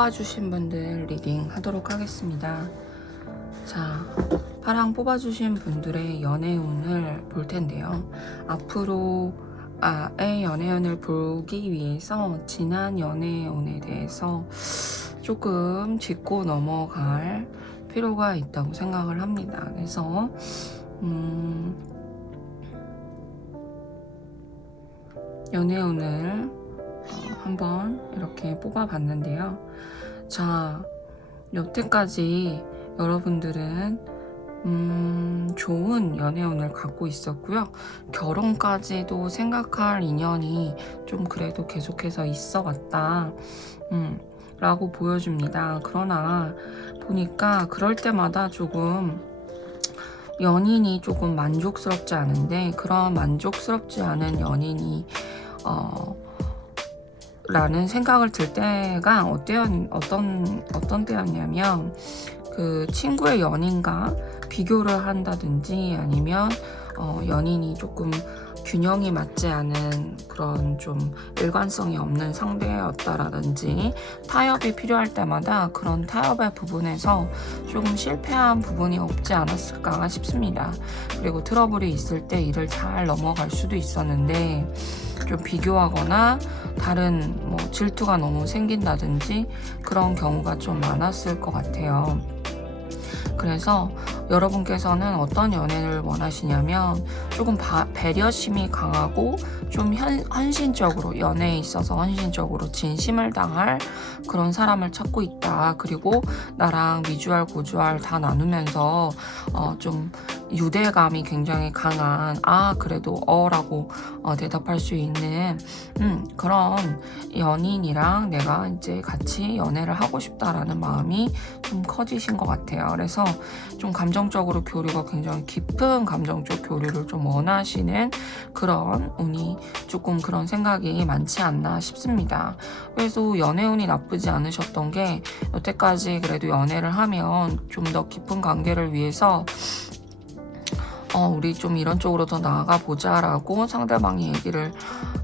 뽑아주신 분들 리딩 하도록 하겠습니다. 자, 파랑 뽑아주신 분들의 연애운을 볼 텐데요. 앞으로의 연애운을 보기 위해서 지난 연애운에 대해서 조금 짚고 넘어갈 필요가 있다고 생각을 합니다. 그래서 연애운을 한번 이렇게 뽑아봤는데요. 자, 여태까지 여러분들은 좋은 연애운을 갖고 있었고요. 결혼까지도 생각할 인연이 좀 그래도 계속해서 있어 왔다 라고 보여줍니다. 그러나 보니까 그럴 때마다 조금 연인이 조금 만족스럽지 않은데, 그런 만족스럽지 않은 연인이 라는 생각을 들 때가 어떤 때였냐면, 그 친구의 연인과 비교를 한다든지, 아니면 연인이 조금 균형이 맞지 않은 그런 좀 일관성이 없는 상대였다라든지, 타협이 필요할 때마다 그런 타협의 부분에서 조금 실패한 부분이 없지 않았을까 싶습니다. 그리고 트러블이 있을 때 이를 잘 넘어갈 수도 있었는데, 좀 비교하거나 다른 질투가 너무 생긴다든지 그런 경우가 좀 많았을 것 같아요. 그래서 여러분께서는 어떤 연애를 원하시냐면, 조금 배려심이 강하고 좀 헌신적으로, 연애에 있어서 헌신적으로 진심을 다할 그런 사람을 찾고 있다. 그리고 나랑 미주알 고주알 다 나누면서 좀 유대감이 굉장히 강한, 그래도 라고 대답할 수 있는 그런 연인이랑 내가 이제 같이 연애를 하고 싶다라는 마음이 좀 커지신 것 같아요. 그래서 좀 감정적으로 교류가 굉장히 깊은 감정적 교류를 좀 원하시는 그런 운이, 조금 그런 생각이 많지 않나 싶습니다. 그래서 연애운이 나쁘지 않으셨던 게, 여태까지 그래도 연애를 하면 좀 더 깊은 관계를 위해서 우리 좀 이런 쪽으로 더 나아가 보자 라고 상대방이 얘기를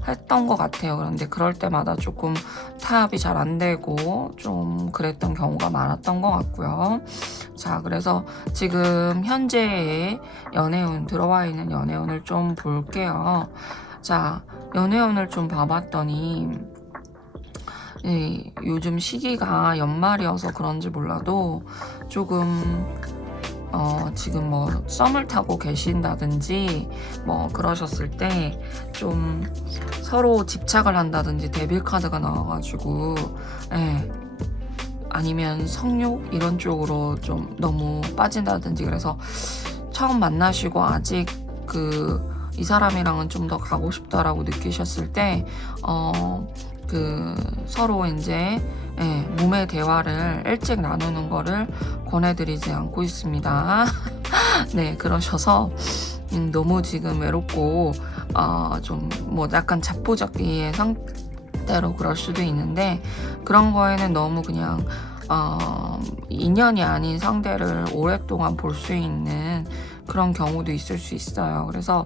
했던 것 같아요. 그런데 그럴 때마다 조금 타협이 잘 안 되고 좀 그랬던 경우가 많았던 것 같고요. 자, 그래서 지금 현재의 연애운, 들어와 있는 연애운을 좀 볼게요. 자, 연애운을 좀 봐봤더니, 요즘 시기가 연말이어서 그런지 몰라도 조금 지금 썸을 타고 계신다든지 그러셨을 때 좀 서로 집착을 한다든지, 데빌 카드가 나와가지고, 아니면 성욕 이런 쪽으로 좀 너무 빠진다든지, 그래서 처음 만나시고 아직 이 사람이랑은 좀 더 가고 싶다라고 느끼셨을 때 서로 이제 몸의 대화를 일찍 나누는 거를 권해드리지 않고 있습니다. 네, 그러셔서 너무 지금 외롭고 좀 약간 자포자기의 상태로 그럴 수도 있는데, 그런 거에는 너무 그냥 인연이 아닌 상대를 오랫동안 볼 수 있는 그런 경우도 있을 수 있어요. 그래서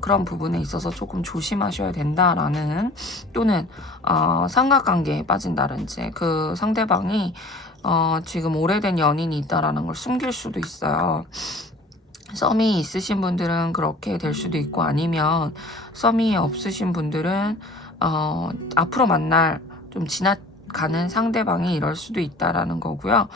그런 부분에 있어서 조금 조심하셔야 된다라는, 또는 삼각관계에 빠진다든지, 그 상대방이 지금 오래된 연인이 있다라는 걸 숨길 수도 있어요. 썸이 있으신 분들은 그렇게 될 수도 있고, 아니면 썸이 없으신 분들은 앞으로 만날 좀 지나가는 상대방이 이럴 수도 있다라는 거고요.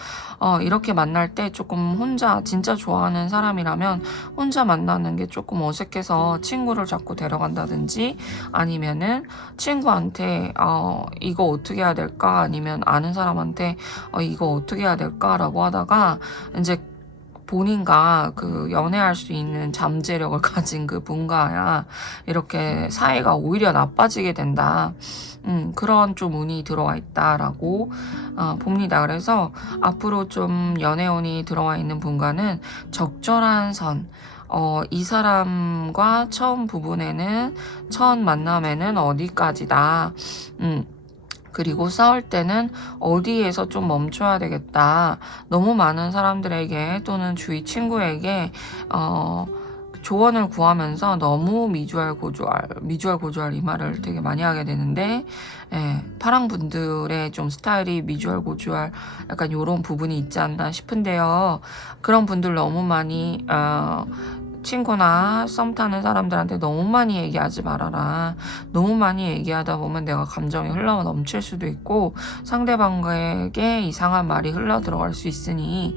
이렇게 만날 때 조금 혼자, 진짜 좋아하는 사람이라면 혼자 만나는 게 조금 어색해서 친구를 자꾸 데려간다든지, 아니면은 친구한테 이거 어떻게 해야 될까, 아니면 아는 사람한테 이거 어떻게 해야 될까라고 하다가, 이제 본인과 연애할 수 있는 잠재력을 가진 그 분과야 이렇게 사이가 오히려 나빠지게 된다. 그런 좀 운이 들어와 있다라고 봅니다. 그래서 앞으로 좀 연애운이 들어와 있는 분과는 적절한 선, 이 사람과 처음 부분에는, 첫 만남에는 어디까지다. 그리고 싸울 때는 어디에서 좀 멈춰야 되겠다. 너무 많은 사람들에게, 또는 주위 친구에게 조언을 구하면서 너무 미주알 고주알 이 말을 되게 많이 하게 되는데, 예, 파랑 분들의 좀 스타일이 미주알 고주알 약간 요런 부분이 있지 않나 싶은데요. 그런 분들 너무 많이 친구나 썸 타는 사람들한테 너무 많이 얘기하지 말아라. 너무 많이 얘기하다 보면 내가 감정이 흘러 넘칠 수도 있고 상대방에게 이상한 말이 흘러 들어갈 수 있으니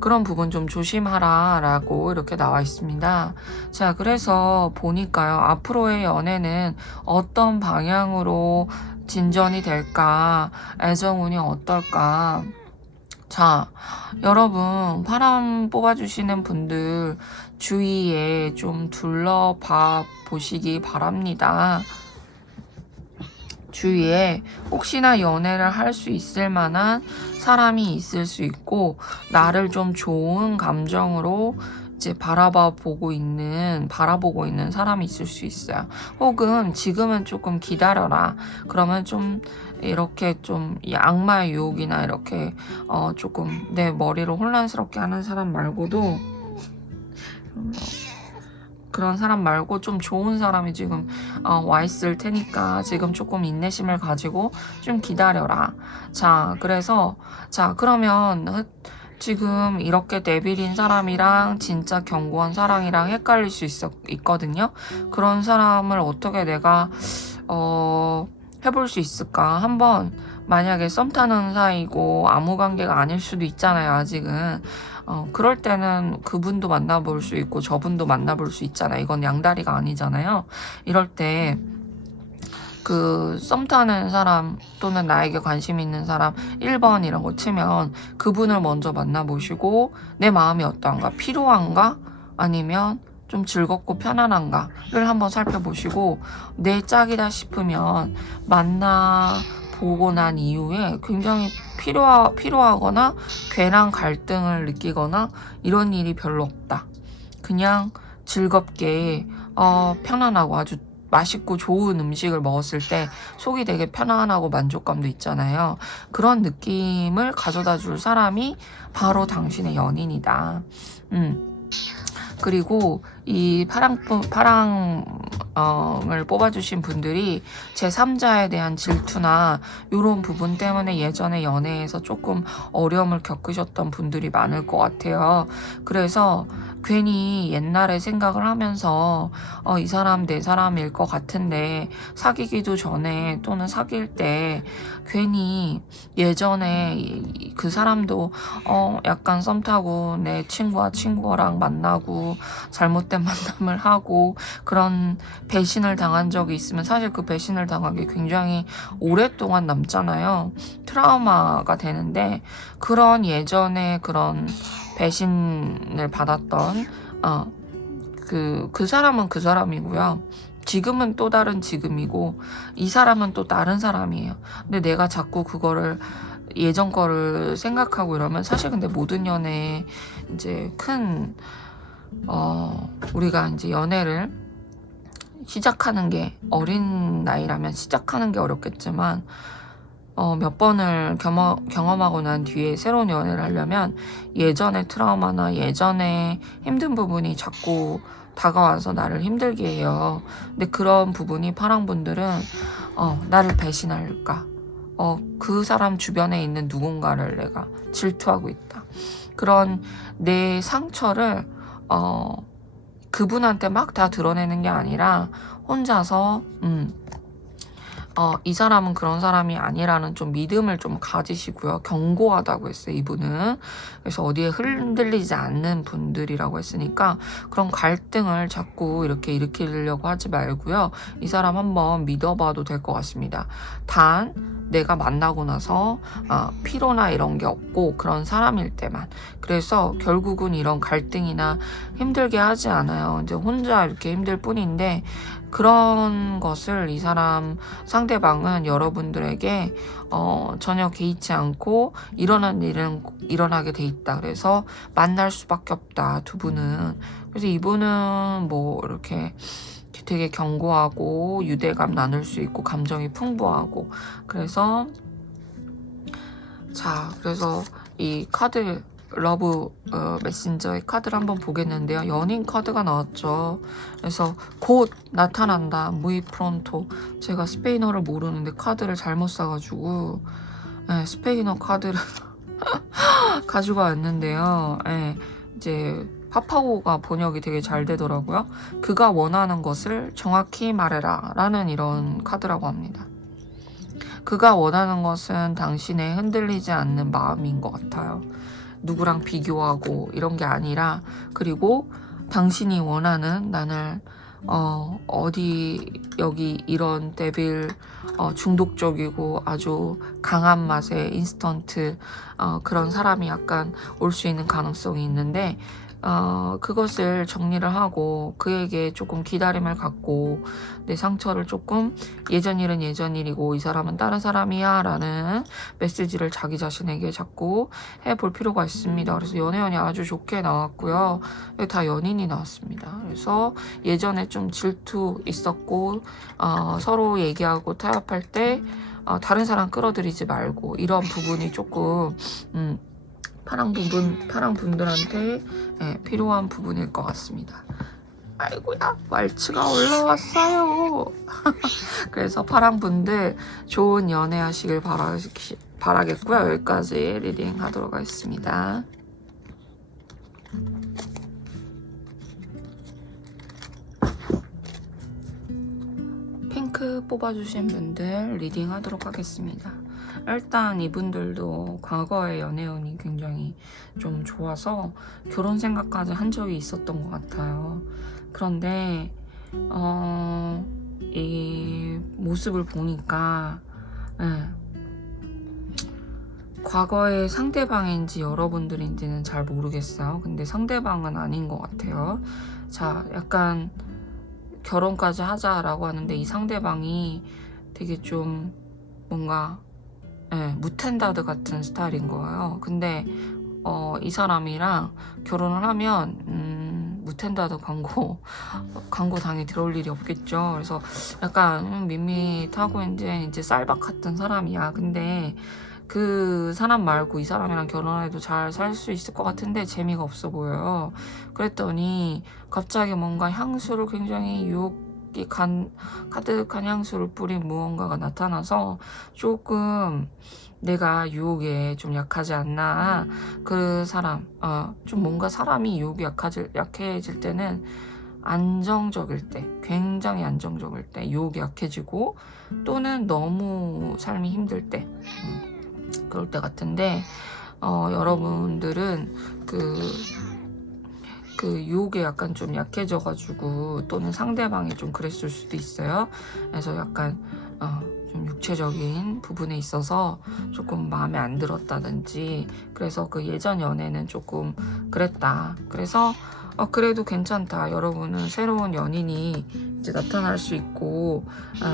그런 부분 좀 조심하라 라고 이렇게 나와 있습니다. 자, 그래서 보니까요, 앞으로의 연애는 어떤 방향으로 진전이 될까, 애정운이 어떨까. 자, 여러분, 바람 뽑아주시는 분들 주위에 좀 둘러봐 보시기 바랍니다. 주위에 혹시나 연애를 할 수 있을 만한 사람이 있을 수 있고, 나를 좀 좋은 감정으로 이제 바라보고 있는 사람이 있을 수 있어요. 혹은 지금은 조금 기다려라. 그러면 좀 이렇게 좀 이 악마의 유혹이나 이렇게 조금 내 머리를 혼란스럽게 하는 사람 말고도 그런 사람 말고 좀 좋은 사람이 지금 와 있을 테니까 지금 조금 인내심을 가지고 좀 기다려라. 자, 그래서 그러면 지금 이렇게 내비린 사람이랑 진짜 견고한 사랑이랑 헷갈릴 수 있거든요. 그런 사람을 어떻게 내가 해볼 수 있을까? 한번 만약에 썸 타는 사이고 아무 관계가 아닐 수도 있잖아요, 아직은. 그럴 때는 그분도 만나볼 수 있고 저분도 만나볼 수 있잖아요. 이건 양다리가 아니잖아요. 이럴 때 그 썸 타는 사람 또는 나에게 관심 있는 사람 1번 이런 거 치면 그분을 먼저 만나보시고 내 마음이 어떠한가, 필요한가, 아니면 좀 즐겁고 편안한가를 한번 살펴보시고 내 짝이다 싶으면 만나보고 난 이후에 굉장히 필요하거나 괜한 갈등을 느끼거나 이런 일이 별로 없다. 그냥 즐겁게 편안하고 아주 맛있고 좋은 음식을 먹었을 때 속이 되게 편안하고 만족감도 있잖아요. 그런 느낌을 가져다 줄 사람이 바로 당신의 연인이다. 그리고 이 파랑을 뽑아주신 분들이 제3자에 대한 질투나 이런 부분 때문에 예전에 연애에서 조금 어려움을 겪으셨던 분들이 많을 것 같아요. 그래서 괜히 옛날에 생각을 하면서 이 사람 내 사람일 것 같은데 사귀기도 전에 또는 사귈 때 괜히 예전에 그 사람도 약간 썸 타고 내 친구랑 만나고 잘못된 만남을 하고 그런 배신을 당한 적이 있으면 사실 그 배신을 당하기 굉장히 오랫동안 남잖아요. 트라우마가 되는데 그런 예전에 그런 배신을 받았던 그 사람은 그 사람이고요. 지금은 또 다른 지금이고 이 사람은 또 다른 사람이에요. 근데 내가 자꾸 그거를 예전 거를 생각하고 이러면 사실 근데 모든 연애에 이제 큰 우리가 이제 연애를 시작하는 게 어린 나이라면 시작하는 게 어렵겠지만 몇 번을 경험하고 난 뒤에 새로운 연애를 하려면 예전의 트라우마나 예전의 힘든 부분이 자꾸 다가와서 나를 힘들게 해요. 근데 그런 부분이 파랑분들은 나를 배신할까? 그 사람 주변에 있는 누군가를 내가 질투하고 있다. 그런 내 상처를 그분한테 막 다 드러내는 게 아니라 혼자서 이 사람은 그런 사람이 아니라는 좀 믿음을 좀 가지시고요. 견고하다고 했어요, 이분은. 그래서 어디에 흔들리지 않는 분들이라고 했으니까 그런 갈등을 자꾸 이렇게 일으키려고 하지 말고요. 이 사람 한번 믿어봐도 될 것 같습니다. 단 내가 만나고 나서 피로나 이런 게 없고 그런 사람일 때만. 그래서 결국은 이런 갈등이나 힘들게 하지 않아요. 이제 혼자 이렇게 힘들 뿐인데 그런 것을 이 사람 상대방은 여러분들에게 전혀 개의치 않고 일어난 일은 일어나게 돼 있다. 그래서 만날 수밖에 없다, 두 분은. 그래서 이분은 뭐 이렇게 되게 견고하고 유대감 나눌 수 있고 감정이 풍부하고 그래서 이 카드 러브 메신저의 카드를 한번 보겠는데요. 연인 카드가 나왔죠. 그래서 곧 나타난다. 무이 프론토. 제가 스페인어를 모르는데 카드를 잘못 사가지고 스페인어 카드를 가지고 왔는데요. 이제 파파고가 번역이 되게 잘 되더라고요. 그가 원하는 것을 정확히 말해라 라는 이런 카드라고 합니다. 그가 원하는 것은 당신의 흔들리지 않는 마음인 것 같아요. 누구랑 비교하고 이런 게 아니라, 그리고 당신이 원하는, 나는 어디 여기 이런 데빌 중독적이고 아주 강한 맛의 인스턴트 그런 사람이 약간 올 수 있는 가능성이 있는데, 그것을 정리를 하고 그에게 조금 기다림을 갖고 내 상처를 조금, 예전 일은 예전 일이고 이 사람은 다른 사람이야 라는 메시지를 자기 자신에게 자꾸 해볼 필요가 있습니다. 그래서 연애운이 아주 좋게 나왔고요. 여기 다 연인이 나왔습니다. 그래서 예전에 좀 질투 있었고 서로 얘기하고 타협할 때 다른 사람 끌어들이지 말고, 이런 부분이 조금 파랑 분들한테 필요한 부분일 것 같습니다. 아이고야, 왈츠가 올라왔어요. 그래서 파랑 분들 좋은 연애하시길 바라겠고요. 여기까지 리딩 하도록 하겠습니다. 핑크 뽑아주신 분들 리딩 하도록 하겠습니다. 일단 이분들도 과거의 연애운이 굉장히 좀 좋아서 결혼 생각까지 한 적이 있었던 것 같아요. 그런데 이 모습을 보니까 과거의 상대방인지 여러분들인지는 잘 모르겠어요. 근데 상대방은 아닌 것 같아요. 자, 약간 결혼까지 하자라고 하는데 이 상대방이 되게 좀 뭔가 무텐다드 같은 스타일인 거예요. 근데 이 사람이랑 결혼을 하면 무텐다드 광고 당에 들어올 일이 없겠죠. 그래서 약간 밋밋하고 이제 쌀밥 같은 사람이야. 근데 그 사람 말고 이 사람이랑 결혼해도 잘 살 수 있을 것 같은데 재미가 없어 보여요. 그랬더니 갑자기 뭔가 향수를, 굉장히 유혹이 가득한 향수를 뿌린 무언가가 나타나서 조금 내가 유혹에 좀 약하지 않나. 그 사람 좀 뭔가 사람이 유혹이 약해질 때는 안정적일 때, 굉장히 안정적일 때 유혹이 약해지고, 또는 너무 삶이 힘들 때 그럴 때 같은데, 여러분들은 그 유혹에 약간 좀 약해져가지고, 또는 상대방이 좀 그랬을 수도 있어요. 그래서 약간 좀 육체적인 부분에 있어서 조금 마음에 안 들었다든지, 그래서 그 예전 연애는 조금 그랬다. 그래서 그래도 괜찮다. 여러분은 새로운 연인이 이제 나타날 수 있고,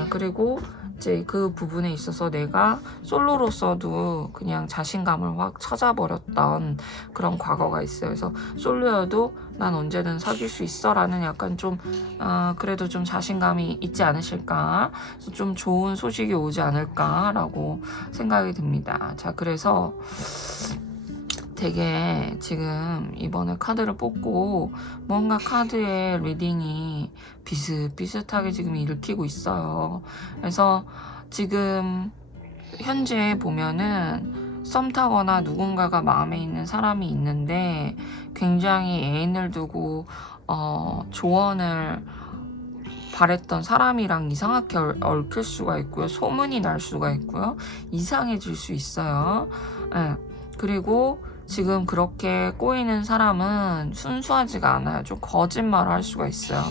그리고 이제 그 부분에 있어서 내가 솔로로서도 그냥 자신감을 확 찾아버렸던 그런 과거가 있어요. 그래서 솔로여도 난 언제든 사귈 수 있어 라는 약간 좀 그래도 좀 자신감이 있지 않으실까. 그래서 좀 좋은 소식이 오지 않을까 라고 생각이 듭니다. 자, 그래서 되게 지금 이번에 카드를 뽑고 뭔가 카드의 리딩이 비슷비슷하게 지금 읽히고 있어요. 그래서 지금 현재 보면은 썸 타거나 누군가가 마음에 있는 사람이 있는데, 굉장히 애인을 두고 조언을 바랬던 사람이랑 이상하게 얽힐 수가 있고요. 소문이 날 수가 있고요. 이상해질 수 있어요. 그리고 지금 그렇게 꼬이는 사람은 순수하지가 않아요. 좀 거짓말을 할 수가 있어요.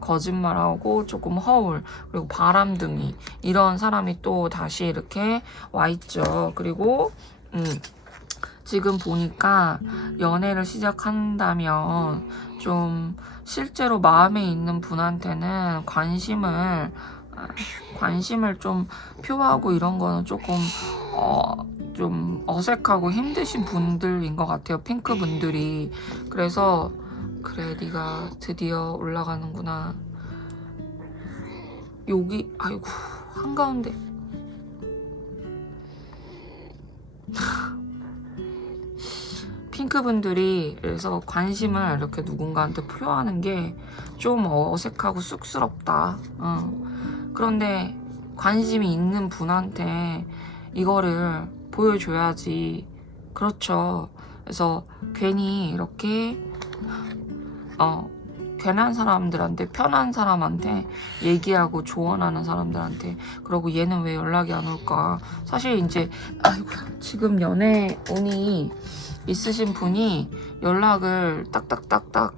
거짓말하고 조금 허울, 그리고 바람둥이, 이런 사람이 또 다시 이렇게 와 있죠. 그리고 지금 보니까 연애를 시작한다면 좀 실제로 마음에 있는 분한테는 관심을 좀 표하고 이런 거는 조금 좀 어색하고 힘드신 분들인 것 같아요. 핑크 분들이. 그래서 그래, 네가 드디어 올라가는구나. 여기, 아이고, 한가운데. 핑크 핑크분들이 그래서 관심을 이렇게 누군가한테 표하는 게 좀 어색하고 쑥스럽다. 그런데 관심이 있는 분한테 이거를 보여줘야지. 그렇죠. 그래서 괜히 이렇게 괜한 사람들한테, 편한 사람한테 얘기하고 조언하는 사람들한테, 그러고 얘는 왜 연락이 안 올까. 사실 이제 지금 연애운이 있으신 분이 연락을 딱딱딱딱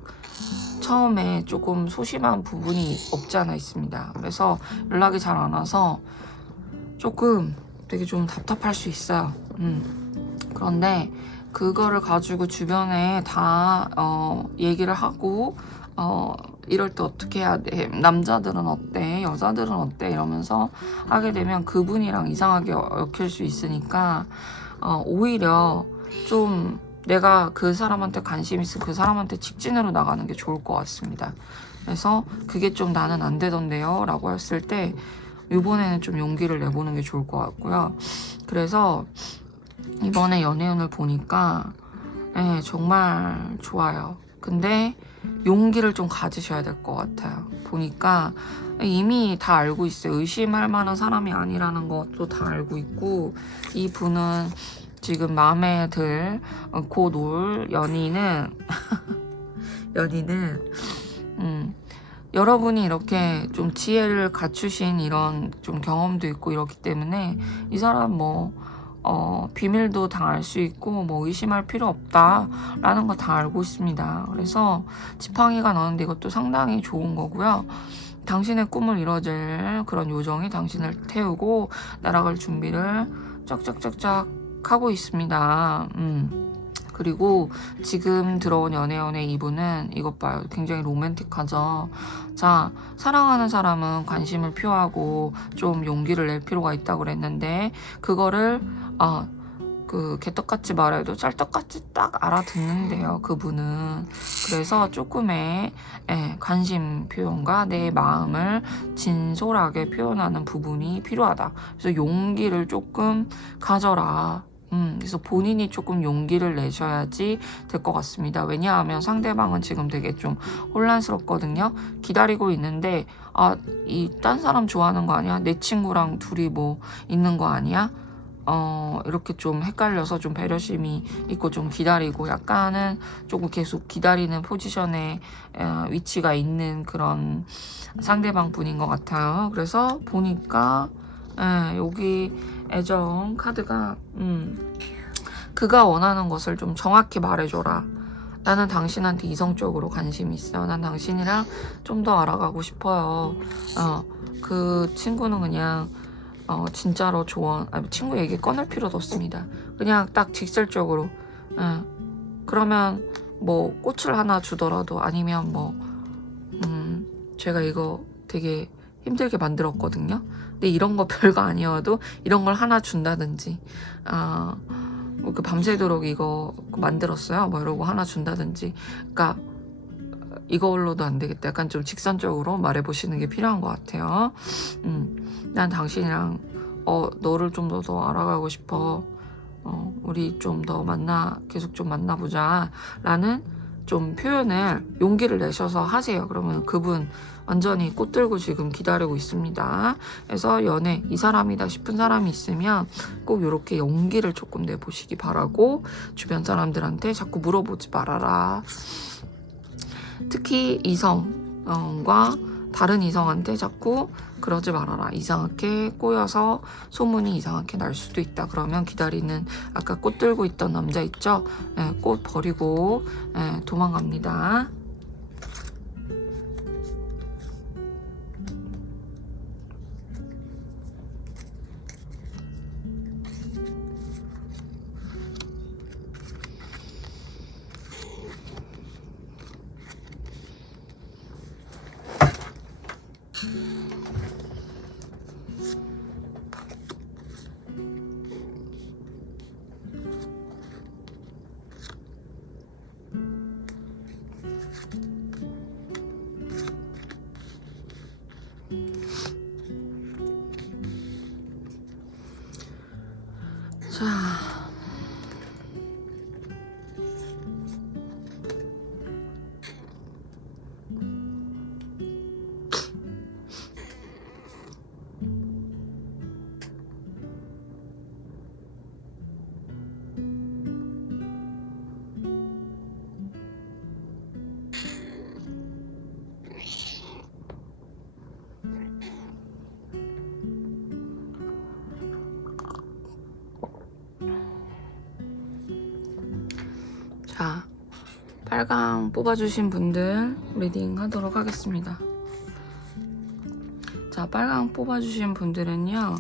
처음에 조금 소심한 부분이 없지 않아 있습니다. 그래서 연락이 잘 안 와서 조금 되게 좀 답답할 수 있어요. 그런데 그거를 가지고 주변에 다 얘기를 하고 이럴 때 어떻게 해야 돼? 남자들은 어때? 여자들은 어때? 이러면서 하게 되면 그분이랑 이상하게 엮일 수 있으니까 오히려 좀 내가 그 사람한테 관심 있으면 그 사람한테 직진으로 나가는 게 좋을 것 같습니다. 그래서 그게 좀 나는 안 되던데요? 라고 했을 때 이번에는 좀 용기를 내보는 게 좋을 것 같고요. 그래서 이번에 연애운을 보니까 정말 좋아요. 근데 용기를 좀 가지셔야 될 것 같아요. 보니까 이미 다 알고 있어요. 의심할 만한 사람이 아니라는 것도 다 알고 있고, 이분은 지금 마음에 들 곧 올 연인은 여러분이 이렇게 좀 지혜를 갖추신 이런 좀 경험도 있고 이렇기 때문에 이 사람 비밀도 다 알 수 있고 의심할 필요 없다라는 거 다 알고 있습니다. 그래서 지팡이가 나오는데 이것도 상당히 좋은 거고요. 당신의 꿈을 이뤄줄 그런 요정이 당신을 태우고 날아갈 준비를 쫙쫙쫙쫙 하고 있습니다. 그리고 지금 들어온 연애운의 이분은 이것 봐요. 굉장히 로맨틱하죠. 자, 사랑하는 사람은 관심을 표하고 좀 용기를 낼 필요가 있다고 그랬는데 그거를 그 개떡같이 말해도 짤떡같이 딱 알아듣는데요. 그분은. 그래서 조금의 관심 표현과 내 마음을 진솔하게 표현하는 부분이 필요하다. 그래서 용기를 조금 가져라. 그래서 본인이 조금 용기를 내셔야지 될 것 같습니다. 왜냐하면 상대방은 지금 되게 좀 혼란스럽거든요. 기다리고 있는데 이 딴 사람 좋아하는 거 아니야? 내 친구랑 둘이 있는 거 아니야? 이렇게 좀 헷갈려서 좀 배려심이 있고 좀 기다리고 약간은 조금 계속 기다리는 포지션에 위치가 있는 그런 상대방 분인 것 같아요. 그래서 보니까 여기 애정 카드가 그가 원하는 것을 좀 정확히 말해줘라. 나는 당신한테 이성적으로 관심이 있어. 난 당신이랑 좀 더 알아가고 싶어요. 그 친구는 그냥 진짜로 친구 얘기 꺼낼 필요도 없습니다. 그냥 딱 직설적으로 그러면 꽃을 하나 주더라도 아니면 제가 이거 되게 힘들게 만들었거든요. 근데 이런 거 별거 아니어도 이런 걸 하나 준다든지 그 밤새도록 이거 만들었어요. 이러고 하나 준다든지. 그러니까 이걸로도 안 되겠다. 약간 좀 직선적으로 말해보시는 게 필요한 것 같아요. 난 당신이랑 너를 좀 더 알아가고 싶어. 우리 좀 더 계속 좀 만나보자. 라는 좀 표현을 용기를 내셔서 하세요. 그러면 그분 완전히 꽃 들고 지금 기다리고 있습니다. 그래서 연애 이 사람이다 싶은 사람이 있으면 꼭 이렇게 용기를 조금 내보시기 바라고, 주변 사람들한테 자꾸 물어보지 말아라. 특히 이성과 다른 이성한테 자꾸 그러지 말아라. 이상하게 꼬여서 소문이 이상하게 날 수도 있다. 그러면 기다리는 아까 꽃 들고 있던 남자 있죠? 꽃 버리고 도망갑니다. 자, 자, 빨강 뽑아주신 분들 리딩 하도록 하겠습니다. 자, 빨강 뽑아주신 분들은요,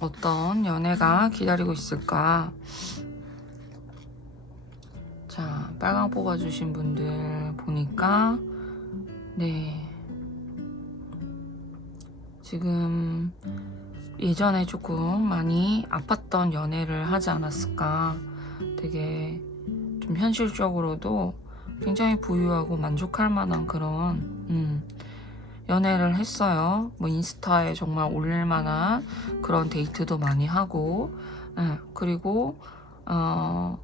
어떤 연애가 기다리고 있을까? 자, 빨강 뽑아주신 분들 보니까, 네. 지금 예전에 조금 많이 아팠던 연애를 하지 않았을까. 되게 좀 현실적으로도 굉장히 부유하고 만족할 만한 그런 연애를 했어요. 뭐 인스타에 정말 올릴 만한 그런 데이트도 많이 하고, 그리고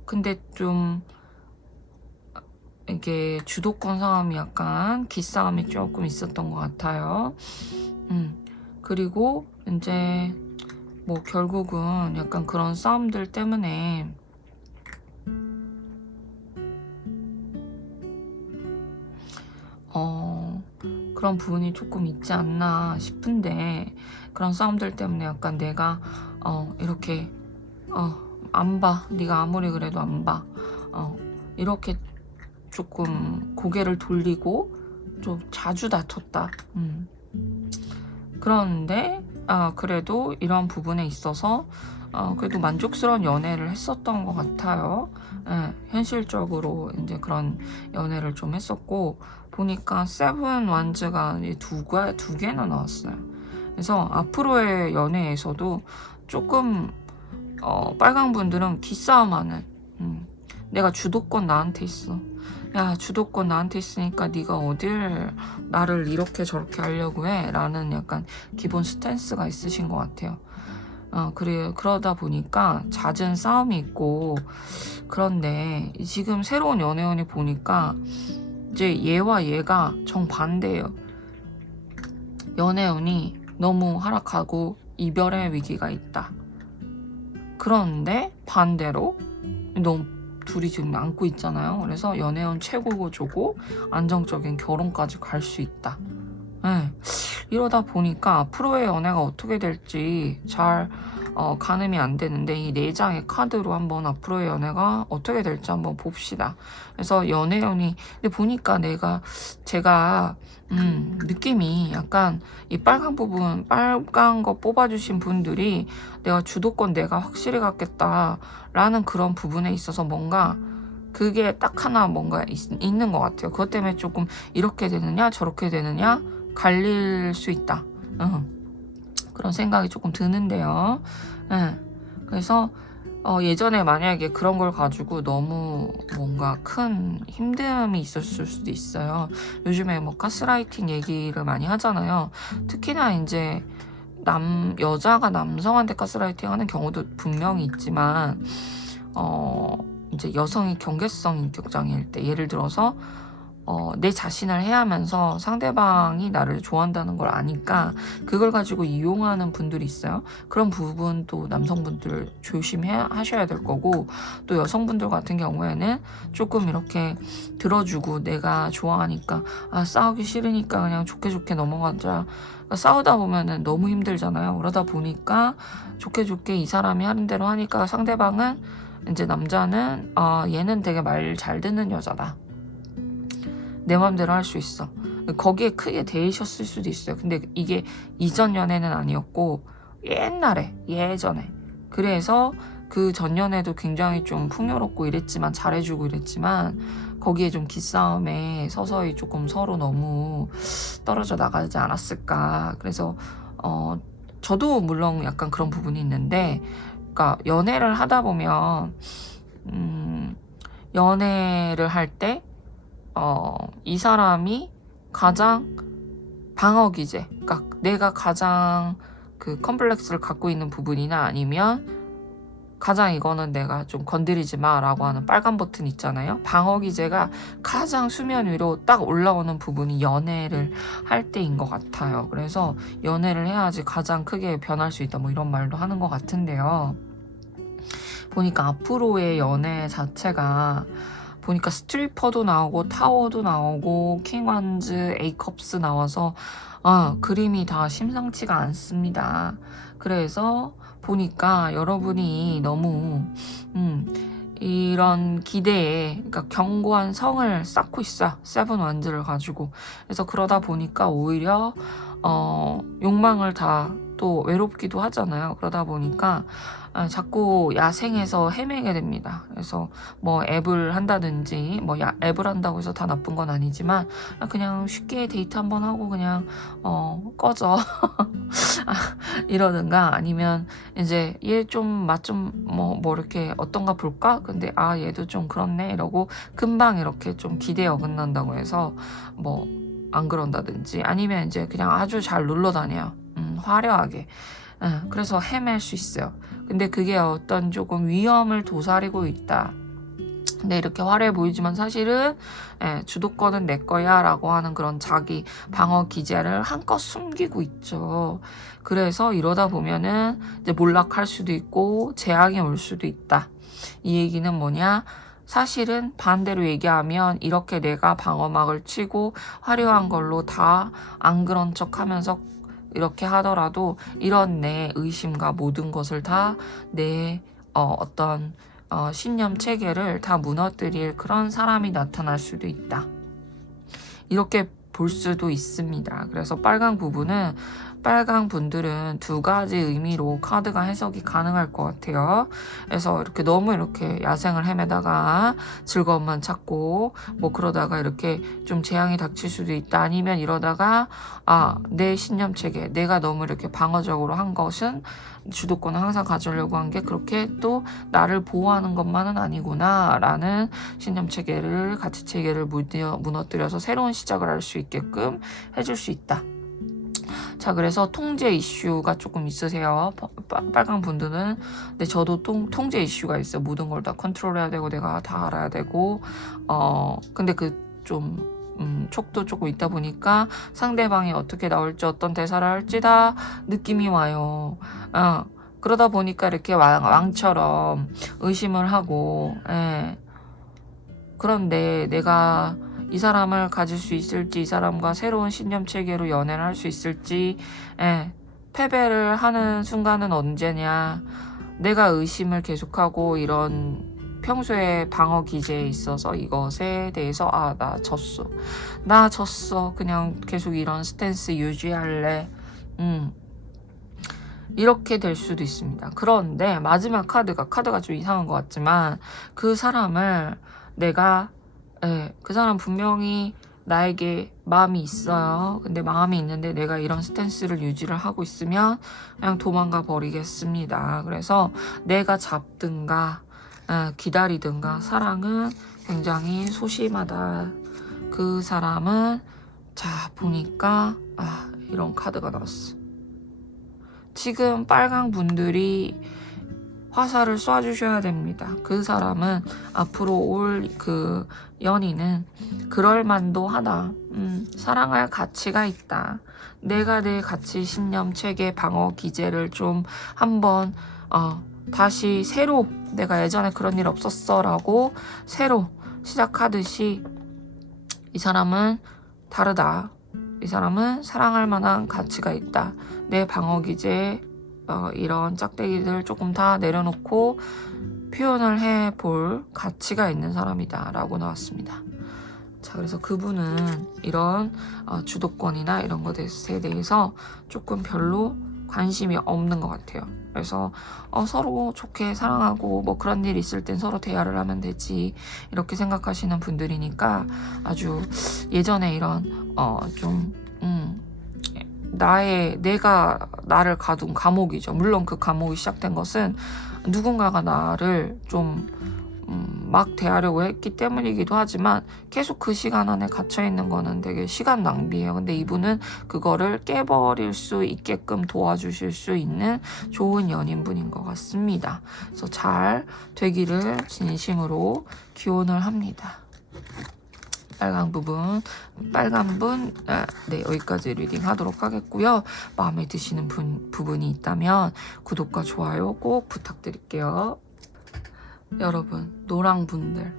근데 좀 이게 주도권 싸움이 약간 기싸움이 조금 있었던 것 같아요. 그리고 이제 뭐 결국은 약간 그런 싸움들 때문에 그런 부분이 조금 있지 않나 싶은데, 그런 싸움들 때문에 약간 내가 이렇게 안 봐, 네가 아무리 그래도 안 봐, 이렇게 조금 고개를 돌리고 좀 자주 다퉜다. 그런데 그래도 이런 부분에 있어서 그래도 만족스러운 연애를 했었던 것 같아요. 현실적으로 이제 그런 연애를 좀 했었고, 보니까 세븐 완즈가 두 개나 나왔어요. 그래서 앞으로의 연애에서도 조금 빨강 분들은 기싸움하는, 내가 주도권 나한테 있어. 야, 주도권 나한테 있으니까 네가 어딜 나를 이렇게 저렇게 하려고 해? 라는 약간 기본 스탠스가 있으신 것 같아요. 그러다 보니까 잦은 싸움이 있고, 그런데 지금 새로운 연애운이 보니까 이제 얘와 얘가 정반대예요. 연애운이 너무 하락하고 이별의 위기가 있다. 그런데 반대로 너무 둘이 지금 안고 있잖아요. 그래서 연애운 최고고 조고 안정적인 결혼까지 갈 수 있다. 이러다 보니까 앞으로의 연애가 어떻게 될지 잘 가늠이 안 되는데, 이 4장의 카드로 한번 앞으로의 연애가 어떻게 될지 한번 봅시다. 그래서 연애운이, 근데 보니까 제가 느낌이 약간 이 빨간 부분, 빨간 거 뽑아주신 분들이 내가 주도권 내가 확실히 갖겠다라는 그런 부분에 있어서 뭔가 그게 딱 하나 뭔가 있는 것 같아요. 그것 때문에 조금 이렇게 되느냐 저렇게 되느냐 갈릴 수 있다. 그런 생각이 조금 드는데요. 그래서 예전에 만약에 그런 걸 가지고 너무 뭔가 큰 힘듦이 있었을 수도 있어요. 요즘에 뭐 가스라이팅 얘기를 많이 하잖아요. 특히나 이제 여자가 남성한테 가스라이팅 하는 경우도 분명히 있지만, 이제 여성이 경계성 인격장애일 때, 예를 들어서 내 자신을 해하면서 상대방이 나를 좋아한다는 걸 아니까 그걸 가지고 이용하는 분들이 있어요. 그런 부분도 남성분들 조심하셔야 될 거고, 또 여성분들 같은 경우에는 조금 이렇게 들어주고, 내가 좋아하니까 싸우기 싫으니까 그냥 좋게 넘어가자. 그러니까 싸우다 보면은 너무 힘들잖아요. 그러다 보니까 좋게 이 사람이 하는 대로 하니까 상대방은, 이제 남자는 얘는 되게 말 잘 듣는 여자다, 내 맘대로 할 수 있어, 거기에 크게 대이셨을 수도 있어요. 근데 이게 이전 연애는 아니었고 예전에, 그래서 그 전 연애도 굉장히 좀 풍요롭고 이랬지만, 잘해주고 이랬지만, 거기에 좀 기싸움에 서서히 조금 서로 너무 떨어져 나가지 않았을까. 그래서 저도 물론 약간 그런 부분이 있는데, 그러니까 연애를 하다 보면 연애를 할 때 이 사람이 가장 방어기제, 그러니까 내가 가장 그 컴플렉스를 갖고 있는 부분이나, 아니면 가장 이거는 내가 좀 건드리지 마라고 하는 빨간 버튼 있잖아요. 방어기제가 가장 수면 위로 딱 올라오는 부분이 연애를 할 때인 것 같아요. 그래서 연애를 해야지 가장 크게 변할 수 있다, 뭐 이런 말도 하는 것 같은데요. 보니까 앞으로의 연애 자체가, 보니까 스트리퍼도 나오고 타워도 나오고 킹완즈, 에이컵스 나와서 그림이 다 심상치가 않습니다. 그래서 보니까 여러분이 너무 이런 기대에, 그러니까 견고한 성을 쌓고 있어요. 세븐 완즈를 가지고. 그래서 그러다 보니까 오히려 욕망을 다 또 외롭기도 하잖아요. 그러다 보니까 자꾸 야생에서 헤매게 됩니다. 그래서 뭐 앱을 한다든지, 뭐 앱을 한다고 해서 다 나쁜 건 아니지만 그냥 쉽게 데이트 한번 하고 그냥 꺼져 이러든가, 아니면 이제 얘 좀 맛 좀 뭐 이렇게 어떤가 볼까? 근데 얘도 좀 그렇네 이러고 금방 이렇게 좀 기대에 어긋난다고 해서 뭐 안 그런다든지, 아니면 이제 그냥 아주 잘 놀러 다녀요. 화려하게. 그래서 헤맬 수 있어요. 근데 그게 어떤 조금 위험을 도사리고 있다. 근데 이렇게 화려해 보이지만 사실은 주도권은 내 거야 라고 하는 그런 자기 방어 기제를 한껏 숨기고 있죠. 그래서 이러다 보면은 이제 몰락할 수도 있고 재앙이 올 수도 있다. 이 얘기는 뭐냐? 사실은 반대로 얘기하면 이렇게 내가 방어막을 치고 화려한 걸로 다 안 그런 척 하면서 이렇게 하더라도 이런 내 의심과 모든 것을 다 내 어떤 신념 체계를 다 무너뜨릴 그런 사람이 나타날 수도 있다. 이렇게 볼 수도 있습니다. 그래서 빨강 분들은 두 가지 의미로 카드가 해석이 가능할 것 같아요. 그래서 이렇게 너무 이렇게 야생을 헤매다가 즐거움만 찾고 뭐 그러다가 이렇게 좀 재앙이 닥칠 수도 있다. 아니면 이러다가 내 신념 체계, 내가 너무 이렇게 방어적으로 한 것은 주도권을 항상 가지려고 한 게 그렇게 또 나를 보호하는 것만은 아니구나 라는 신념 체계를, 가치 체계를 무너뜨려서 새로운 시작을 할 수 있게끔 해줄 수 있다. 자, 그래서 통제 이슈가 조금 있으세요. 빨강 분들은. 근데 저도 통제 이슈가 있어요. 모든 걸 다 컨트롤해야 되고 내가 다 알아야 되고 근데 촉도 조금 있다 보니까 상대방이 어떻게 나올지 어떤 대사를 할지 다 느낌이 와요. 그러다 보니까 이렇게 왕처럼 의심을 하고, 그런데 내가 이 사람을 가질 수 있을지, 이 사람과 새로운 신념 체계로 연애를 할 수 있을지, 패배를 하는 순간은 언제냐. 내가 의심을 계속하고 이런 평소에 방어 기제에 있어서 이것에 대해서 나 졌어 그냥 계속 이런 스탠스 유지할래. 이렇게 될 수도 있습니다. 그런데 마지막 카드가 좀 이상한 것 같지만 그 사람을 그 사람 분명히 나에게 마음이 있어요. 근데 마음이 있는데 내가 이런 스탠스를 유지를 하고 있으면 그냥 도망가 버리겠습니다. 그래서 내가 잡든가 기다리든가, 사랑은 굉장히 소심하다. 그 사람은 보니까 이런 카드가 나왔어. 지금 빨강 분들이 화살을 쏴주셔야 됩니다. 그 사람은 앞으로 올 그 연인은 그럴만도 하다. 사랑할 가치가 있다. 내가 내 가치, 신념, 체계, 방어 기제를 좀 한번 다시 새로, 내가 예전에 그런 일 없었어 라고 새로 시작하듯이 이 사람은 다르다. 이 사람은 사랑할 만한 가치가 있다. 내 방어 기제에 이런 짝대기들 조금 다 내려놓고 표현을 해볼 가치가 있는 사람이다 라고 나왔습니다. 자, 그래서 그분은 이런 주도권이나 이런 것에 대해서 조금 별로 관심이 없는 것 같아요. 그래서 서로 좋게 사랑하고 뭐 그런 일 있을 땐 서로 대화를 하면 되지 이렇게 생각하시는 분들이니까 아주 예전에 이런 내가 나를 가둔 감옥이죠. 물론 그 감옥이 시작된 것은 누군가가 나를 좀 막 대하려고 했기 때문이기도 하지만 계속 그 시간 안에 갇혀있는 거는 되게 시간 낭비예요. 근데 이분은 그거를 깨버릴 수 있게끔 도와주실 수 있는 좋은 연인분인 것 같습니다. 그래서 잘 되기를 진심으로 기원을 합니다. 빨간 분, 여기까지 리딩 하도록 하겠고요. 마음에 드시는 부분이 있다면 구독과 좋아요 꼭 부탁드릴게요. 여러분, 노랑 분들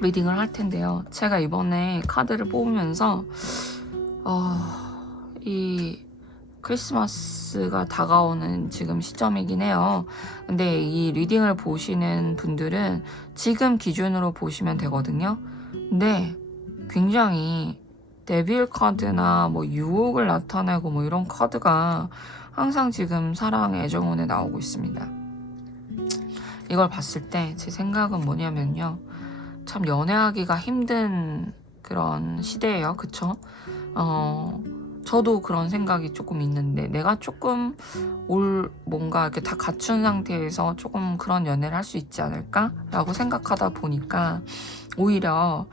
리딩을 할 텐데요. 제가 이번에 카드를 뽑으면서 이 크리스마스가 다가오는 지금 시점이긴 해요. 근데 이 리딩을 보시는 분들은 지금 기준으로 보시면 되거든요. 근데 굉장히 데빌 카드나 뭐 유혹을 나타내고 뭐 이런 카드가 항상 지금 사랑 애정운에 나오고 있습니다. 이걸 봤을 때 제 생각은 뭐냐면요. 참 연애하기가 힘든 그런 시대예요. 그쵸? 저도 그런 생각이 조금 있는데 내가 조금 뭔가 이렇게 다 갖춘 상태에서 조금 그런 연애를 할 수 있지 않을까? 라고 생각하다 보니까 오히려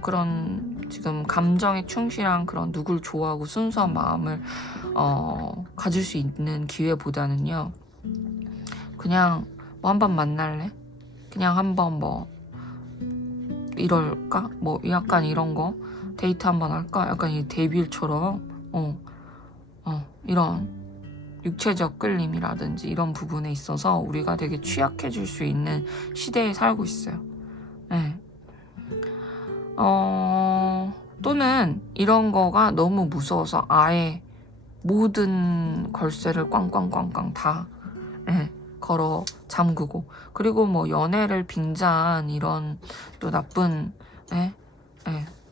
그런 지금 감정에 충실한 그런 누굴 좋아하고 순수한 마음을 가질 수 있는 기회보다는요. 그냥 뭐 한번 만날래? 그냥 한번 뭐 이럴까? 뭐 약간 이런 거 데이트 한번 할까? 약간 이 데빌처럼 이런 육체적 끌림이라든지 이런 부분에 있어서 우리가 되게 취약해질 수 있는 시대에 살고 있어요. 네. 또는 이런 거가 너무 무서워서 아예 모든 걸쇠를 꽝꽝꽝꽝 다 걸어 잠그고, 그리고 뭐 연애를 빙자한 이런 또 나쁜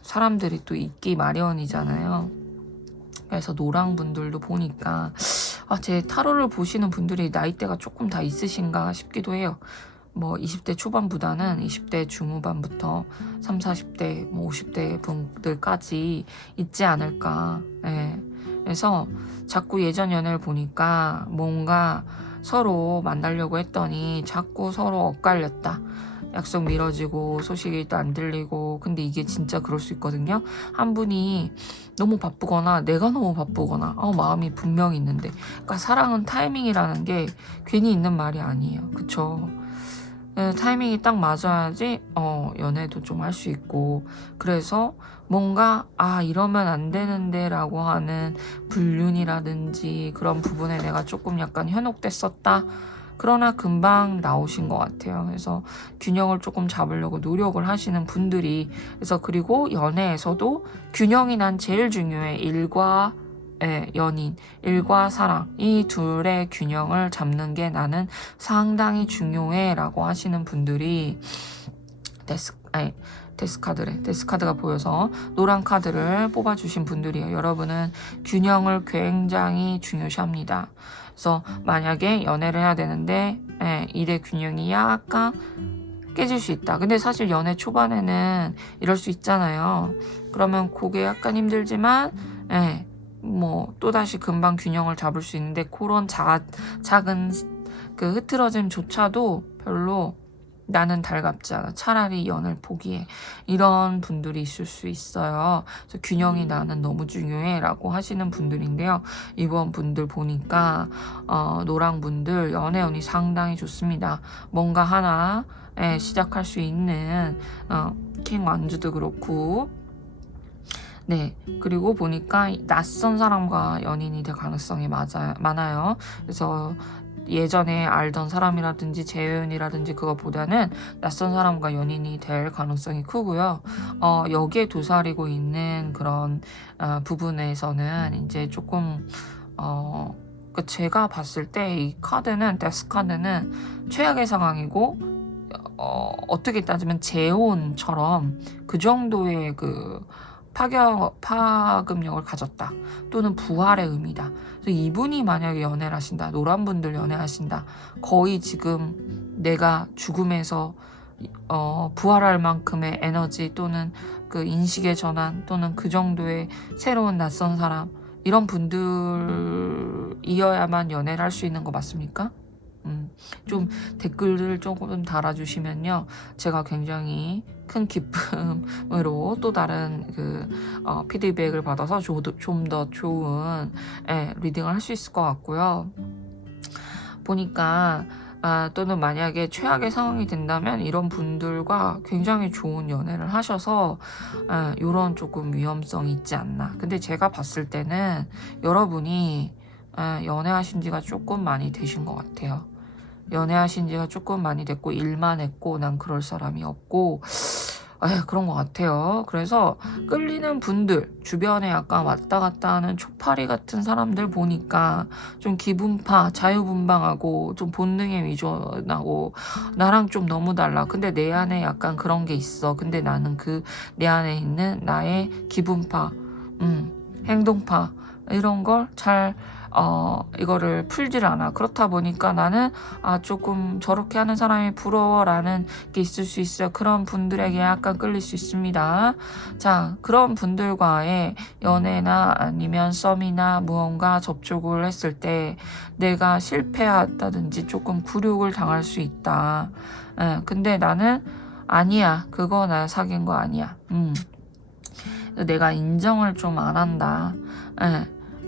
사람들이 또 있기 마련이잖아요. 그래서 노랑분들도 보니까 제 타로를 보시는 분들이 나이대가 조금 다 있으신가 싶기도 해요. 뭐 20대 초반보다는 20대 중후반부터 30, 40대, 뭐 50대 분들까지 있지 않을까. 그래서 자꾸 예전 연애를 보니까 뭔가 서로 만나려고 했더니 자꾸 서로 엇갈렸다. 약속 미뤄지고 소식이 또 안 들리고. 근데 이게 진짜 그럴 수 있거든요. 한 분이 너무 바쁘거나 내가 너무 바쁘거나 마음이 분명히 있는데, 그러니까 사랑은 타이밍이라는 게 괜히 있는 말이 아니에요. 그쵸? 타이밍이 딱 맞아야지 연애도 좀 할 수 있고, 그래서 뭔가 이러면 안 되는데 라고 하는 불륜이라든지 그런 부분에 내가 조금 약간 현혹됐었다. 그러나 금방 나오신 것 같아요. 그래서 균형을 조금 잡으려고 노력을 하시는 분들이, 그래서 그리고 연애에서도 균형이 난 제일 중요해. 일과 연인, 일과 사랑, 이 둘의 균형을 잡는 게 나는 상당히 중요해 라고 하시는 분들이 데스카드가 보여서 노란 카드를 뽑아주신 분들이에요. 여러분은 균형을 굉장히 중요시합니다. 그래서 만약에 연애를 해야 되는데 일의 균형이 약간 깨질 수 있다. 근데 사실 연애 초반에는 이럴 수 있잖아요. 그러면 그게 약간 힘들지만 뭐 또다시 금방 균형을 잡을 수 있는데, 그런 작은 그 흐트러짐조차도 별로 나는 달갑지 않아. 차라리 연애를 포기해. 이런 분들이 있을 수 있어요. 그래서 균형이 나는 너무 중요해 라고 하시는 분들인데요. 이번 분들 보니까 노랑 분들 연애운이 상당히 좋습니다. 뭔가 하나 시작할 수 있는 킹 완주도 그렇고, 그리고 보니까 낯선 사람과 연인이 될 가능성이 많아요. 그래서 예전에 알던 사람이라든지 재연이라든지 그것보다는 낯선 사람과 연인이 될 가능성이 크고요. 여기에 도사리고 있는 그런 부분에서는 이제 조금 제가 봤을 때 이 카드는, 데스 카드는 최악의 상황이고, 어떻게 따지면 재혼처럼 그 정도의 그 파급력을 가졌다. 또는 부활의 의미다. 그래서 이분이 만약에 연애를 하신다. 노란 분들 연애하신다. 거의 지금 내가 죽음에서 부활할 만큼의 에너지 또는 그 인식의 전환 또는 그 정도의 새로운 낯선 사람, 이런 분들이어야만 연애를 할 수 있는 거 맞습니까? 좀 댓글을 조금 달아주시면요, 제가 굉장히 큰 기쁨으로 또 다른 피드백을 받아서 좀 더 좋은 리딩을 할 수 있을 것 같고요. 보니까 또는 만약에 최악의 상황이 된다면 이런 분들과 굉장히 좋은 연애를 하셔서 이런 조금 위험성이 있지 않나. 근데 제가 봤을 때는 여러분이 연애하신 지가 조금 많이 되신 것 같아요. 연애하신 지가 조금 많이 됐고 일만 했고 난 그럴 사람이 없고 그런 것 같아요. 그래서 끌리는 분들, 주변에 약간 왔다 갔다 하는 초파리 같은 사람들 보니까 좀 기분파, 자유분방하고 좀 본능에 위존하고 나랑 좀 너무 달라. 근데 내 안에 약간 그런 게 있어. 근데 나는 그 내 안에 있는 나의 기분파, 행동파 이런 걸잘 이거를 풀질 않아. 그렇다 보니까 나는 조금 저렇게 하는 사람이 부러워라는 게 있을 수 있어요. 그런 분들에게 약간 끌릴 수 있습니다. 자, 그런 분들과의 연애나 아니면 썸이나 무언가 접촉을 했을 때 내가 실패했다든지 조금 굴욕을 당할 수 있다. 근데 나는 아니야. 그거 나 사귄 거 아니야. 내가 인정을 좀 안 한다.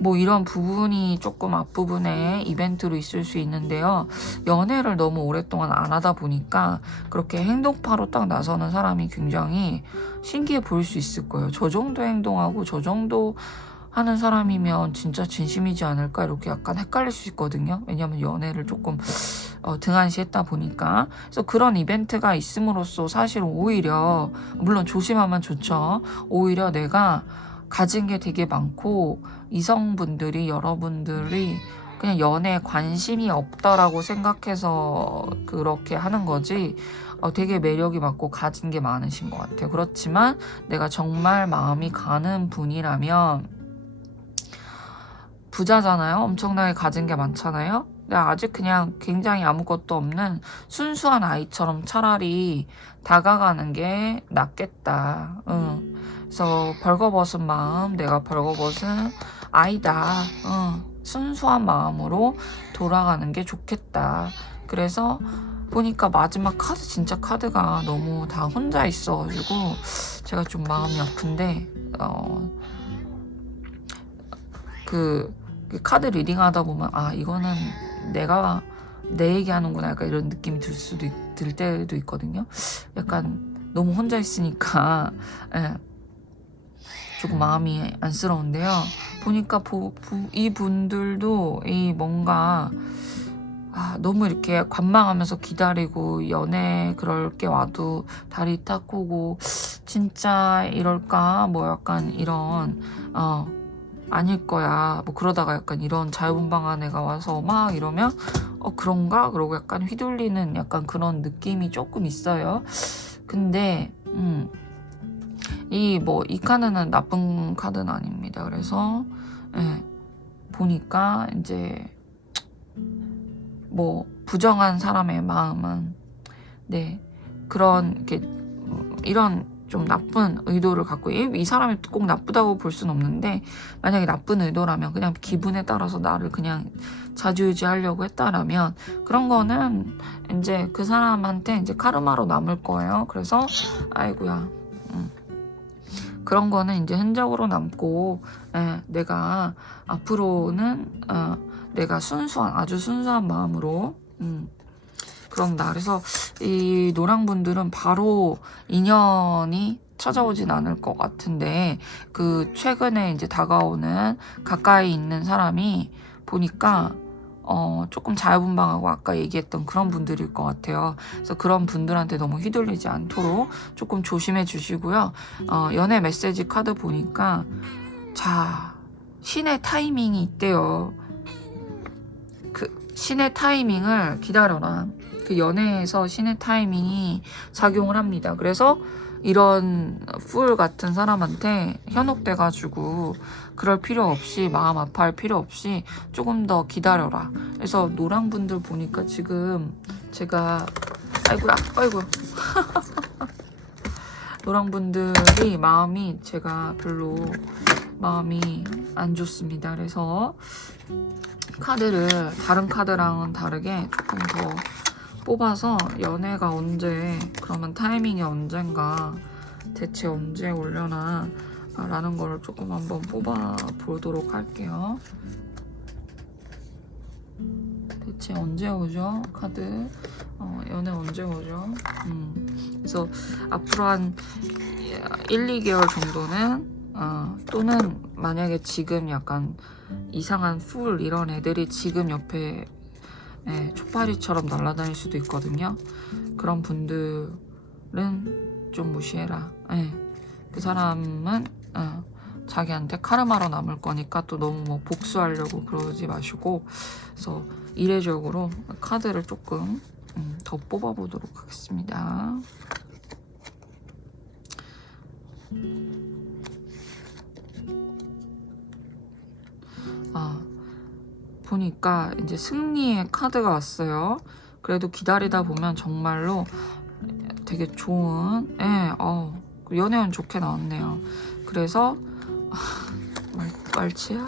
뭐 이런 부분이 조금 앞부분에 이벤트로 있을 수 있는데요. 연애를 너무 오랫동안 안 하다 보니까 그렇게 행동파로 딱 나서는 사람이 굉장히 신기해 보일 수 있을 거예요. 저 정도 행동하고 저 정도 하는 사람이면 진짜 진심이지 않을까 이렇게 약간 헷갈릴 수 있거든요. 왜냐하면 연애를 조금 등한시했다 보니까. 그래서 그런 이벤트가 있음으로써 사실 오히려 물론 조심하면 좋죠. 오히려 내가 가진 게 되게 많고 이성분들이 여러분들이 그냥 연애에 관심이 없다라고 생각해서 그렇게 하는 거지 되게 매력이 많고 가진 게 많으신 것 같아요. 그렇지만 내가 정말 마음이 가는 분이라면 부자잖아요. 엄청나게 가진 게 많잖아요. 근데 아직 그냥 굉장히 아무것도 없는 순수한 아이처럼 차라리 다가가는 게 낫겠다. 그래서 벌거벗은 마음, 내가 벌거벗은 아이다. 순수한 마음으로 돌아가는 게 좋겠다. 그래서 보니까 마지막 카드 진짜 카드가 너무 다 혼자 있어가지고 제가 좀 마음이 아픈데 그 카드 리딩 하다 보면 이거는 내가 내 얘기하는구나 약간 이런 느낌이 들 때도 있거든요. 약간 너무 혼자 있으니까 조금 마음이 안쓰러운데요. 보니까 이분들도 뭔가 너무 이렇게 관망하면서 기다리고 연애 그럴 게 와도 다리 딱 꼬고 진짜 이럴까 뭐 약간 이런 아닐 거야 뭐 그러다가 약간 이런 자유분방한 애가 와서 막 이러면 그런가? 그러고 약간 휘둘리는 약간 그런 느낌이 조금 있어요. 근데 이 카드는 나쁜 카드는 아닙니다. 그래서 보니까 이제 부정한 사람의 마음은 그런 이렇게 이런 좀 나쁜 의도를 갖고 이 사람이 꼭 나쁘다고 볼 수는 없는데 만약에 나쁜 의도라면 그냥 기분에 따라서 나를 그냥 자주유지하려고 했다라면 그런 거는 이제 그 사람한테 이제 카르마로 남을 거예요. 그래서 아이고야 그런 거는 이제 흔적으로 남고 내가 앞으로는 내가 아주 순수한 마음으로 그런다. 그래서 이 노랑분들은 바로 인연이 찾아오진 않을 것 같은데 그 최근에 이제 다가오는 가까이 있는 사람이 보니까 조금 자유분방하고 아까 얘기했던 그런 분들일 것 같아요. 그래서 그런 분들한테 너무 휘둘리지 않도록 조금 조심해 주시고요. 연애 메시지 카드 보니까 신의 타이밍이 있대요. 그 신의 타이밍을 기다려라. 그 연애에서 신의 타이밍이 작용을 합니다. 그래서 이런 풀 같은 사람한테 현혹돼가지고 그럴 필요 없이 마음 아파할 필요 없이 조금 더 기다려라. 그래서 노랑분들 보니까 지금 제가 아이고 노랑분들이 마음이 제가 별로 마음이 안 좋습니다. 그래서 다른 카드랑은 다르게 조금 더 뽑아서 연애가 언제 그러면 타이밍이 언젠가 대체 언제 오려나 라는 걸 조금 한번 뽑아 보도록 할게요. 대체 언제 오죠? 카드 연애 언제 오죠? 그래서 앞으로 한 1, 2개월 정도는 또는 만약에 지금 약간 이상한 풀 이런 애들이 지금 옆에 촉파리처럼 날아다닐 수도 있거든요. 그런 분들은 좀 무시해라. 예. 그 사람은 자기한테 카르마로 남을 거니까 또 너무 뭐 복수하려고 그러지 마시고, 그래서 이례적으로 카드를 조금 더 뽑아보도록 하겠습니다. 보니까 이제 승리의 카드가 왔어요. 그래도 기다리다 보면 정말로 되게 좋은, 연애운 좋게 나왔네요. 그래서 말치야?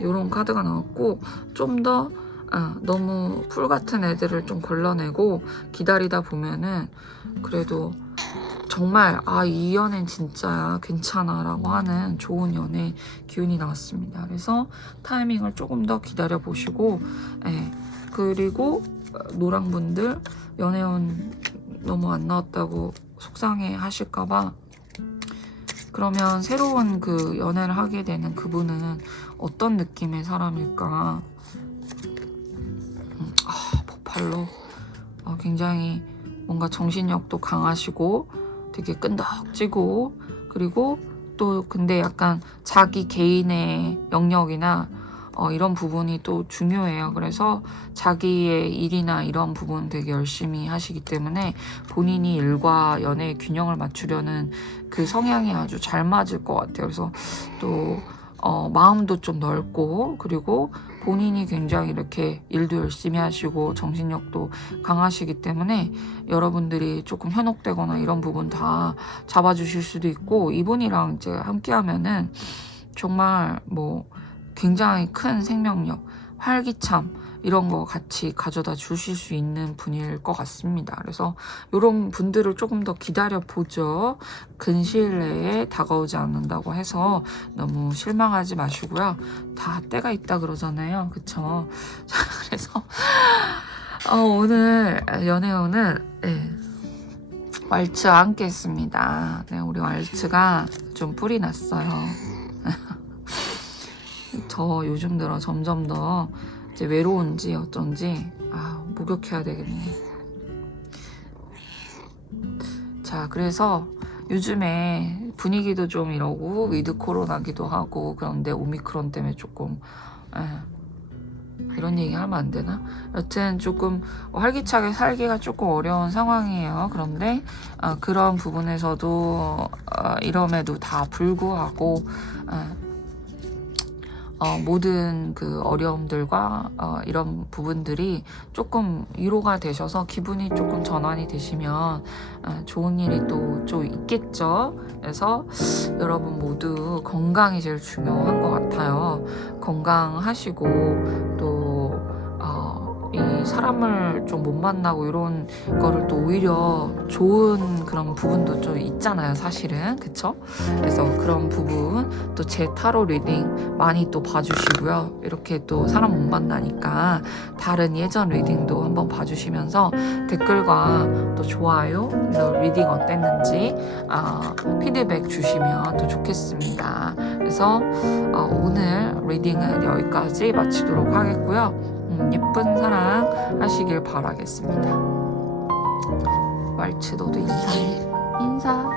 이런 카드가 나왔고, 좀 더 너무 풀 같은 애들을 좀 걸러내고 기다리다 보면은 그래도 정말 이 연애는 진짜야, 괜찮아 라고 하는 좋은 연애 기운이 나왔습니다. 그래서 타이밍을 조금 더 기다려 보시고, 그리고 노랑분들 연애운 너무 안 나왔다고 속상해 하실까봐, 그러면 새로운 그 연애를 하게 되는 그분은 어떤 느낌의 사람일까? 폭발로 굉장히 뭔가 정신력도 강하시고 되게 끈덕지고, 그리고 또 근데 약간 자기 개인의 영역이나 이런 부분이 또 중요해요. 그래서 자기의 일이나 이런 부분 되게 열심히 하시기 때문에 본인이 일과 연애의 균형을 맞추려는 그 성향이 아주 잘 맞을 것 같아요. 그래서 또 마음도 좀 넓고, 그리고 본인이 굉장히 이렇게 일도 열심히 하시고 정신력도 강하시기 때문에 여러분들이 조금 현혹되거나 이런 부분 다 잡아주실 수도 있고, 이분이랑 이제 함께 하면은 정말 뭐 굉장히 큰 생명력, 활기참 이런 거 같이 가져다 주실 수 있는 분일 것 같습니다. 그래서 이런 분들을 조금 더 기다려 보죠. 근시일 내에 다가오지 않는다고 해서 너무 실망하지 마시고요. 다 때가 있다 그러잖아요. 그쵸? 자, 그래서 오늘 연애운은 왈츠와 함께 했습니다. 우리 왈츠가 좀 뿔이 났어요. 저 요즘 들어 점점 더 이제 외로운지 어쩐지 목욕해야 되겠네. 자, 그래서 요즘에 분위기도 좀 이러고 위드 코로나기도 하고, 그런데 오미크론 때문에 조금 이런 얘기 하면 안 되나? 여튼 조금 활기차게 살기가 조금 어려운 상황이에요. 그런데 그런 부분에서도 이럼에도 다 불구하고 모든 그 어려움들과 이런 부분들이 조금 위로가 되셔서 기분이 조금 전환이 되시면 좋은 일이 또 좀 있겠죠. 그래서 여러분 모두 건강이 제일 중요한 것 같아요. 건강하시고 또 이 사람을 좀 못 만나고 이런 거를 또 오히려 좋은 그런 부분도 좀 있잖아요, 사실은. 그쵸? 그래서 그런 부분 또 제 타로 리딩 많이 또 봐주시고요. 이렇게 또 사람 못 만나니까 다른 예전 리딩도 한번 봐주시면서 댓글과 또 좋아요, 리딩 어땠는지 피드백 주시면 더 좋겠습니다. 그래서 오늘 리딩은 여기까지 마치도록 하겠고요. 예쁜 사랑 하시길 바라겠습니다. 왈츠 너도 인사해. 인사.